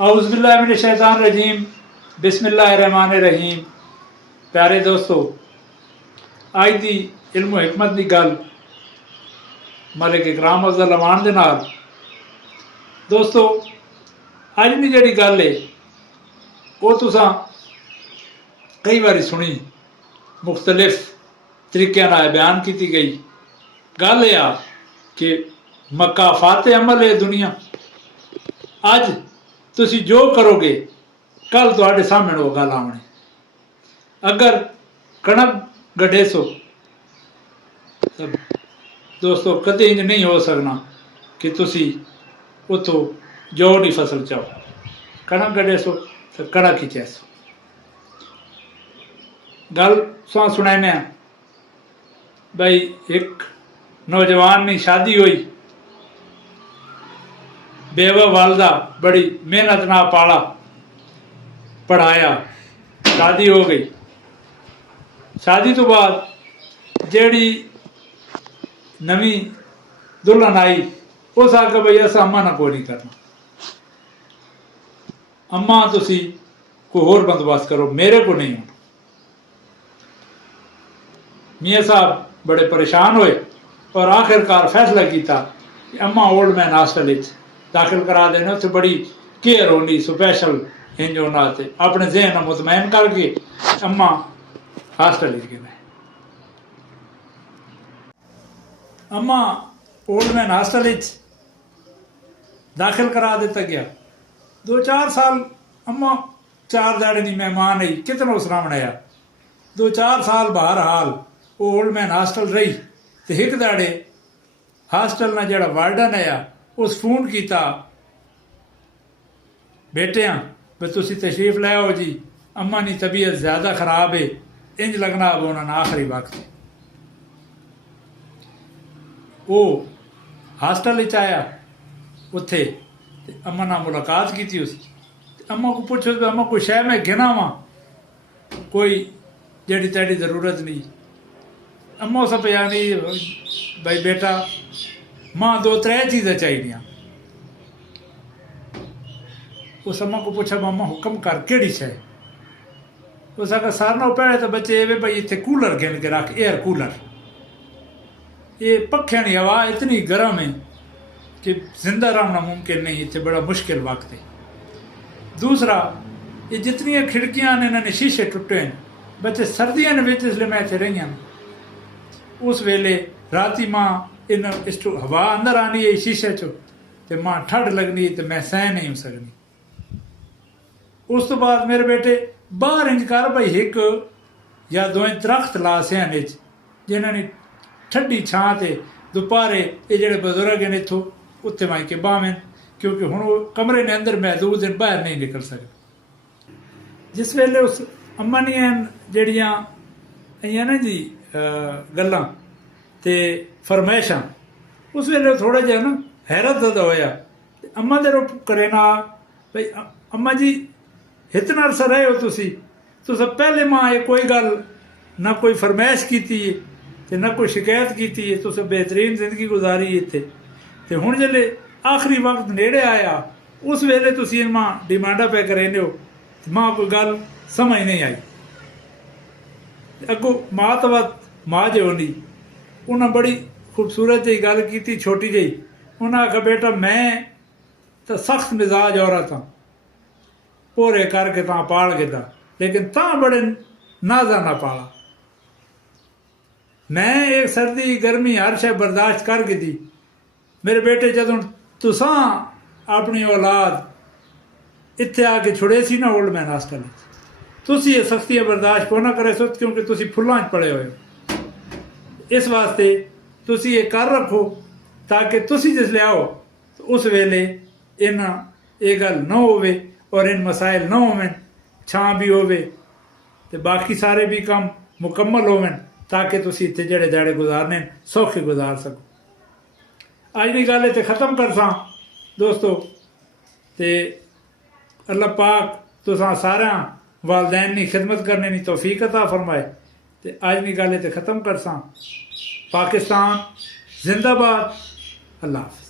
औज़ुबिल्लाहिमिनश्शैतानिर्रजीम बिस्मिल्लाहिर्रहमानिर्रहीम। प्यारे दोस्तों, आज की इल्म हिकमत की गल मलिक इकराम अफ़ज़ल अमान दे नाल। दोस्तों, अज की जिहड़ी गल है वो तुसां कई बारी सुनी, मुख्तलिफ तरीक़े नाल बयान की गई। गल यह आ कि मक्का फाते अमल है दुनिया। अज तुसी जो करोगे कल तुहाडे सामने वो गल आनी। अगर कणक गडेसो तो दोस्तों कदे इंज नहीं हो सकना कि तुसी उतो जो नहीं फसल चाहो। कणक गडेसो तो कणक ही चैसो। गल सुनाने भाई, एक नौजवान की शादी हुई, बेवा वालदा बड़ी मेहनत ना पाला पढ़ाया, शादी हो गई। शादी तो बाद जेड़ी नवी दुल्हन आई उस आके भाई अस अम्मा ना कोई नहीं करना, अम्मा तुसी कोई होर बंदोबस्त करो, मेरे को नहीं होना। मियाँ साहब बड़े परेशान हुए और आखिरकार फैसला किया कि अम्मा ओल्ड मैन हॉस्टल दाखिल करा देने। उत्थे बड़ी केयर होनी, स्पैशल इंज होना, अपने जहन मुतमैन करके अम्मा हॉस्टल गए। अम्मा ओल्ड मैन हॉस्टल दाखिल करा दिता गया। 2-4 साल अम्मा 4 दाड़े की मेहमान आई, कितना उसरा बनाया। 2-4 साल बहरहाल वो ओल्ड मैन हॉस्टल रही। तो एक दाड़े हॉस्टल ना जड़ा वार्डन आया उस फोन किया, बेटिया भी तुसी तशरीफ ले आओ जी, अम्मा की तबीयत ज़्यादा खराब है, इंज लगना अब उन्होंने आखिरी वक्त। वो हॉस्टल आया, उत्थे अम्मा ना मुलाकात की थी उसकी। अम्मा को पूछो कि अम्मा कोई शह में गिना वा, कोई जड़ी तेड़ी ज़रूरत नहीं। अम्मा उस पे नहीं भाई बेटा, मां 2-3 चीज़ें चाहिए। उस अम्मा को पूछा, मामा हुक्म कर केड़ी शे। उस आखा सारे पहले तो बच्चे ये भाई इतने कूलर गिन के रख, एयर कूलर। ये पखे की हवा इतनी गर्म है कि जिंदा रहना मुमकिन नहीं, इतने बड़ा मुश्किल वक्त है। दूसरा, ये जितनी खिड़कियां ने इन्होंने शीशे टुटे हैं, बच्चे सर्दियों ने इसलिए मैं इतने रही हैं। उस वेले राती मां इन हवा अंदर आनी है शीशे चो, तो मां ठंड लगनी तो मैं सह नहीं हो सकनी। उस तो बाद मेरे बेटे बाहर इंज कर भाई एक या 2 दरख्त ला सैन जिन्होंने ठंडी छां ते दोपहरे ये जेडे बजुर्ग हैं इतों उत्थे माई के बावें, क्योंकि हुण वो कमरे ने अंदर महदूद हैं, बाहर नहीं निकल सकते। जिस वेले उस अम्मा ने जड़ियाँ आइयां ना जी गल्लां ते फरमाइशां, उस वेले थोड़ा जिहा ना हैरत दा होया। अम्मा दे रूप करे ना भाई, अम्मा जी इतना अरसा रहे हो तुस पहले मां ये कोई गल ना कोई फरमाइश की ते ना कोई शिकायत की, तुस बेहतरीन जिंदगी गुजारी इत्थे। ते हुण जिहले आखिरी वक्त नेड़े आया उस वेले तुसीं मां डिमांडा पे करेंदे हो, मां कोई गल समझ नहीं आई। अगों मां तो मां जो होनी, उन्हें बड़ी खूबसूरत जी गल की, छोटी जी। उन्हें आखा, बेटा मैं तो सख्त मिजाज औरत हाँ, पोरे करके ता पाल के दा, लेकिन ता बड़े नाजा ना पाला। मैं एक सर्दी गर्मी हर शय बर्दाश्त करके दी। मेरे बेटे जदों तुसां अपनी औलाद इत्थे आके छुड़े सी ना ओल्ड मैन हॉस्टल, तुसी ये सख्तियां बर्दाश्त को ना करे सो, क्योंकि तुसी फुल्लां च पड़े हुए। इस वास्ते तुसी ये कर रखो ताकि तुसी जिसले आओ तो उस वेले इन ये गल न होवे और इन मसाइल न होवें, छां भी होवे ते बाकी सारे भी काम मुकम्मल होवें, ताकि तुसी इत्थे जेड़े दाड़े गुजारने सौखे गुजार सको। अज की गल इत्थे खत्म करसां दोस्तों, ते अल्लाह पाक तुसां सारियां वालदैन की खिदमत करने की तौफीक अता फरमाए। ते अज की गल इत्थे खत्म करसां। पाकिस्तान जिंदाबाद। अल्लाह हाफिज़।